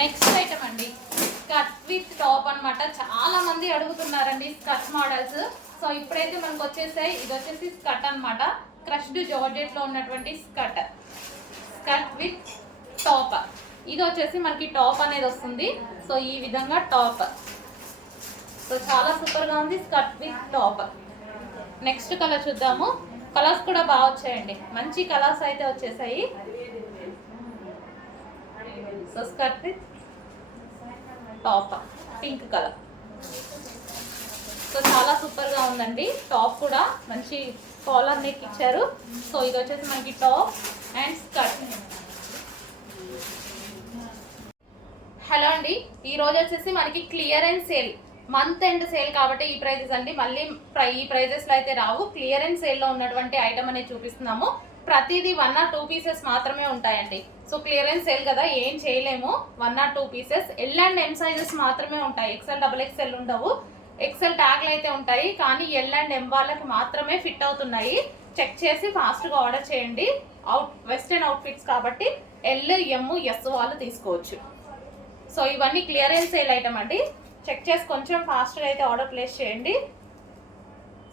Next item అండి, skirt with top అనమాట. చాలా మంది అడుగుతున్నారండి స్కర్ట్ మోడల్స్. సో ఇప్పుడైతే మనకు వచ్చేసాయి. ఇది వచ్చేసి స్కర్ట్ అనమాట, క్రష్డ్ జార్జెట్ లో ఉన్నటువంటి స్కర్ట్ విత్ టాప్. ఇది వచ్చేసి మనకి టాప్ అనేది వస్తుంది. సో ఈ విధంగా టాప్. సో చాలా సూపర్ గా ఉంది skirt with top. Next colour చూద్దాము. కలర్స్ కూడా బాగా వచ్చాయండి, మంచి కలర్స్ అయితే వచ్చేసాయి. So skirt with top pink colour. So చాలా సూపర్ గా ఉందండి. టాప్ కూడా మంచి కాలర్ నెక్ ఇచ్చారు. సో ఇది వచ్చేసి మనకి టాప్ అండ్ స్కర్ట్. హలో అండి, ఈ రోజు వచ్చేసి మనకి clearance sale, month end sale కాబట్టి ఈ ప్రైజెస్ అండి. మళ్ళీ ఈ ప్రైజెస్ లో అయితే రావు. క్లియరెన్స్ సేల్ లో ఉన్నటువంటి ఐటమ్ అనేది చూపిస్తున్నాము. ప్రతిదీ 1 or 2 పీసెస్ మాత్రమే ఉంటాయండి. సో క్లియరెన్స్ సేల్ కదా, ఏం చేయలేము. 1 or 2 pieces. L and M sizes మాత్రమే ఉంటాయి. ఎక్సెల్ డబుల్ ఎక్సెల్ ఉండవు. ఎక్సెల్ ట్యాగ్లు అయితే ఉంటాయి, కానీ ఎల్ అండ్ ఎం వాళ్ళకి మాత్రమే ఫిట్ అవుతున్నాయి. చెక్ చేసి ఫాస్ట్ గా ఆర్డర్ చేయండి. వెస్టర్న్ అవుట్ఫిట్స్ కాబట్టి ఎల్, ఎం, ఎస్ వాళ్ళు తీసుకోవచ్చు. సో ఇవన్నీ క్లియరెన్స్ సేల్ ఐటమ్ అండి. చెక్ చేసి కొంచెం ఫాస్ట్గా అయితే ఆర్డర్ ప్లేస్ చేయండి.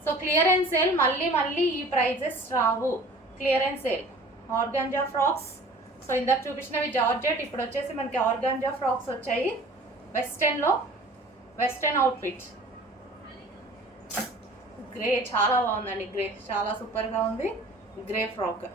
సో క్లియరెన్స్ సేల్, మళ్ళీ ఈ ప్రైజెస్ రావు. Clearance sale. Organza frocks. So ఇందాక చూపించినవి జార్జెట్, ఇప్పుడు వచ్చేసి మనకి ఆర్గాంజా ఫ్రాక్స్ వచ్చాయి. Western outfit. గ్రే చాలా బాగుందండి. గ్రే చాలా సూపర్గా ఉంది. Grey frock.